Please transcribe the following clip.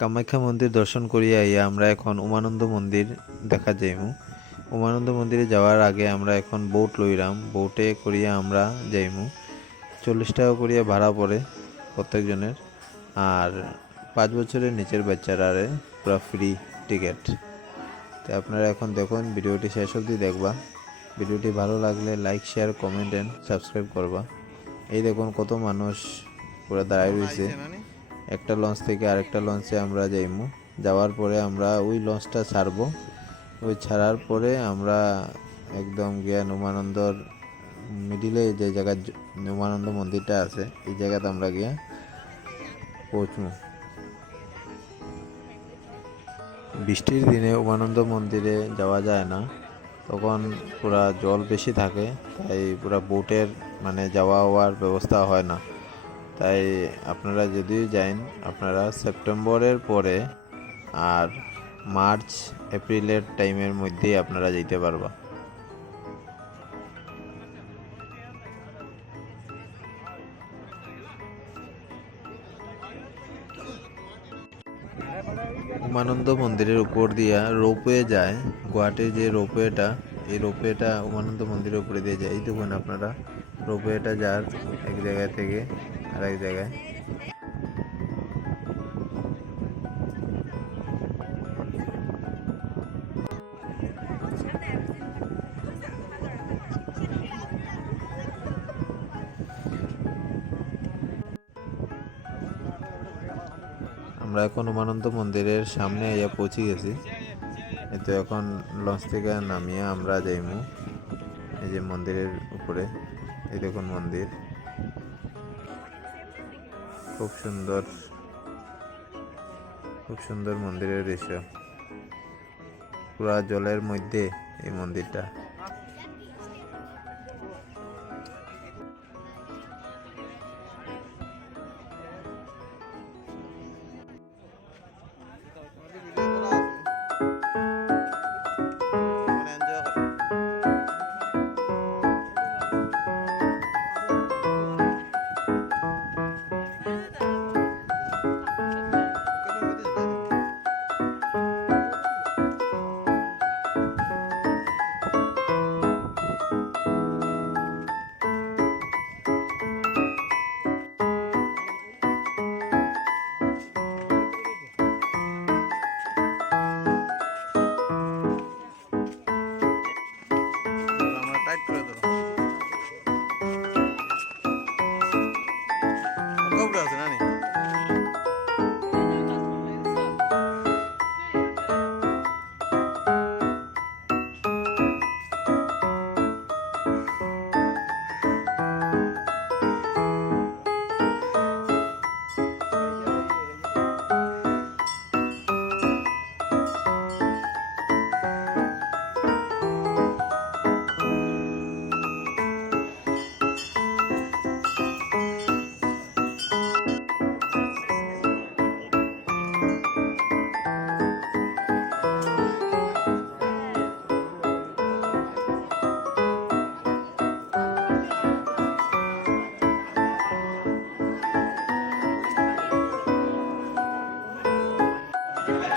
কামাখ্যা মন্দির দর্শন করিয়া আইয়া আমরা এখন উমানন্দ মন্দির দেখা যাইমু উমানন্দ মন্দিরে যাওয়ার আগে আমরা এখন বোট লইরাম বোটে করিয়া আমরা যাইমু চল্লিশ টাকা করিয়া ভাড়া পড়ে প্রত্যেকজনের। আর পাঁচ বছরের নিচের বাচ্চারারে পুরো ফ্রি টিকিট তো আপনারা এখন দেখুন, ভিডিওটি শেষ অবধি দেখবা। ভিডিওটি ভালো লাগলে like share comment and subscribe করবা। এই দেখুন কত মানুষ পুরো দাঁড়ায় রয়েছে। একটা লঞ্চ থেকে আরেকটা লঞ্চে আমরা যাইমু। যাওয়ার পরে আমরা ওই লঞ্চটা ছাড়বো। ওই ছাড়ার পরে আমরা একদম গিয়া উমানন্দর মিডিলে যে জায়গা উমানন্দ মন্দিরটা আছে, এই জায়গাতে আমরা গিয়া পৌঁছমু। বৃষ্টির দিনে উমানন্দ মন্দিরে যাওয়া যায় না। তখন পুরা জল বেশি থাকে, তাই পুরা বোটের মানে যাওয়া হওয়ার ব্যবস্থা হয় না। তাই আপনারা যদি যান আপনারা সেপ্টেম্বরের পরে আর মার্চ, এপ্রিলের টাইমের মধ্যেই আপনারা যেতে পারবা। উমানন্দ মন্দিরের উপর দিয়া রোপওয়ে যায়। গুয়াহাটির যে রোপওয়েটা এই রোপওয়েটা উমানন্দ মন্দিরের উপরে দিয়ে যায়। এই দেখুন আপনারা রোপওয়েটা যার এক জায়গা থেকে এক জায়গায়। আমরা এখন উমানন্দ মন্দিরের সামনে আইয়া পৌঁছে গেছি। এই তো এখন লঞ্চ থেকে নামিয়ে আমরা যাইমু। এই যে মন্দিরের উপরে। এই দেখুন মন্দির। খুব সুন্দর খুব সুন্দর মন্দিরের দৃশ্য। পুরা জলের মধ্যে এই মন্দিরটা। কবরা আছে নানি Yeah.